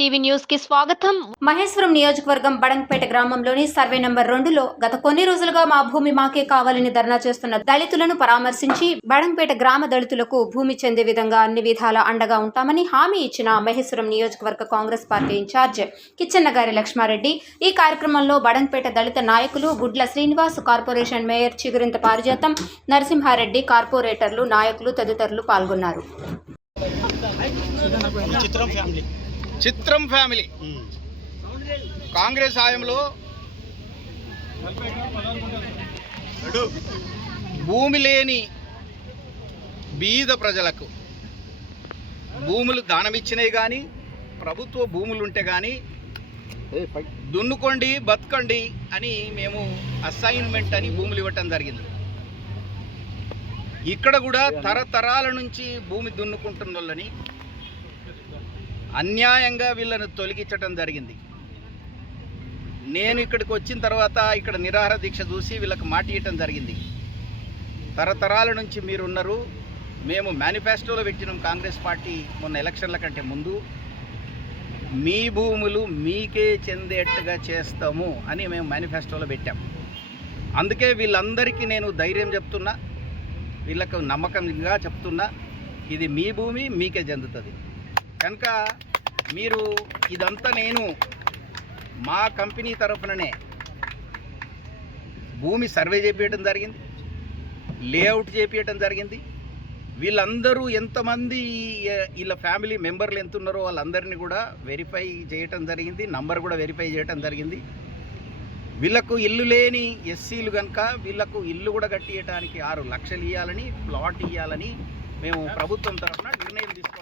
TV న్యూస్కి స్వాగతం. మహేశ్వరం నియోజకవర్గం బడంగపేట గ్రామంలోని సర్వే నంబర్ రెండులో గత కొన్ని రోజులుగా మా భూమి మాకే కావాలని ధర్నా చేస్తున్న దళితులను పరామర్శించి బడంగపేట గ్రామ దళితులకు భూమి చెందే విధంగా అన్ని విధాల అండగా ఉంటామని హామీ ఇచ్చిన మహేశ్వరం నియోజకవర్గ Congress party in charge Kichannagari Lakshmareddy. ఈ కార్యక్రమంలో బడంగపేట దళిత నాయకులు గుడ్ల శ్రీనివాస్ కార్పొరేషన్ మేయర్ చిగురింత పారిజాతం నరసింహారెడ్డి కార్పొరేటర్లు నాయకులు తదితరులు పాల్గొన్నారు. చిత్రం ఫ్యామిలీ. చిత్రం ఫ్యామిలీ. కాంగ్రెస్ హాయంలో భూమి లేని బీద ప్రజలకు భూములు దానమిచ్చినాయి కానీ ప్రభుత్వ భూములు ఉంటే కానీ దున్నుకోండి బతకండి అని మేము అసైన్మెంట్ అని భూములు ఇవ్వటం జరిగింది. ఇక్కడ కూడా తరతరాల నుంచి భూమి దున్నుకుంటున్న వాళ్ళని అన్యాయంగా వీళ్ళను తొలగించటం జరిగింది. నేను ఇక్కడికి వచ్చిన తర్వాత ఇక్కడ నిరాహార దీక్ష చూసి వీళ్ళకి మాట ఇవ్వటం జరిగింది. తరతరాల నుంచి మీరున్నారు. మేము మేనిఫెస్టోలో పెట్టినాం కాంగ్రెస్ పార్టీ మొన్న ఎలక్షన్ల కంటే ముందు. మీ భూములు మీకే చెందేట్టుగా చేస్తాము అని మేము మేనిఫెస్టోలో పెట్టాం. అందుకే వీళ్ళందరికీ నేను ధైర్యం చెప్తున్నా వీళ్ళకు నమ్మకంగా చెప్తున్నా ఇది మీ భూమి మీకే చెందుతుంది. కనుక మీరు ఇదంతా నేను మా కంపెనీ తరఫుననే భూమి సర్వే చేపించడం జరిగింది లేఅవుట్ చేపించడం జరిగింది. వీళ్ళందరూ ఎంతమంది వీళ్ళ ఫ్యామిలీ మెంబర్లు ఎంత ఉన్నారో వాళ్ళందరినీ కూడా వెరిఫై చేయటం జరిగింది నంబర్ కూడా వెరిఫై చేయటం జరిగింది. వీళ్ళకు ఇల్లు లేని ఎస్సీలు కనుక వీళ్ళకు ఇల్లు కూడా కట్టియటానికి ఆరు లక్షలు ఇవ్వాలని ప్లాట్ ఇవ్వాలని మేము ప్రభుత్వం తరఫున నిర్ణయం తీసుకున్నాం.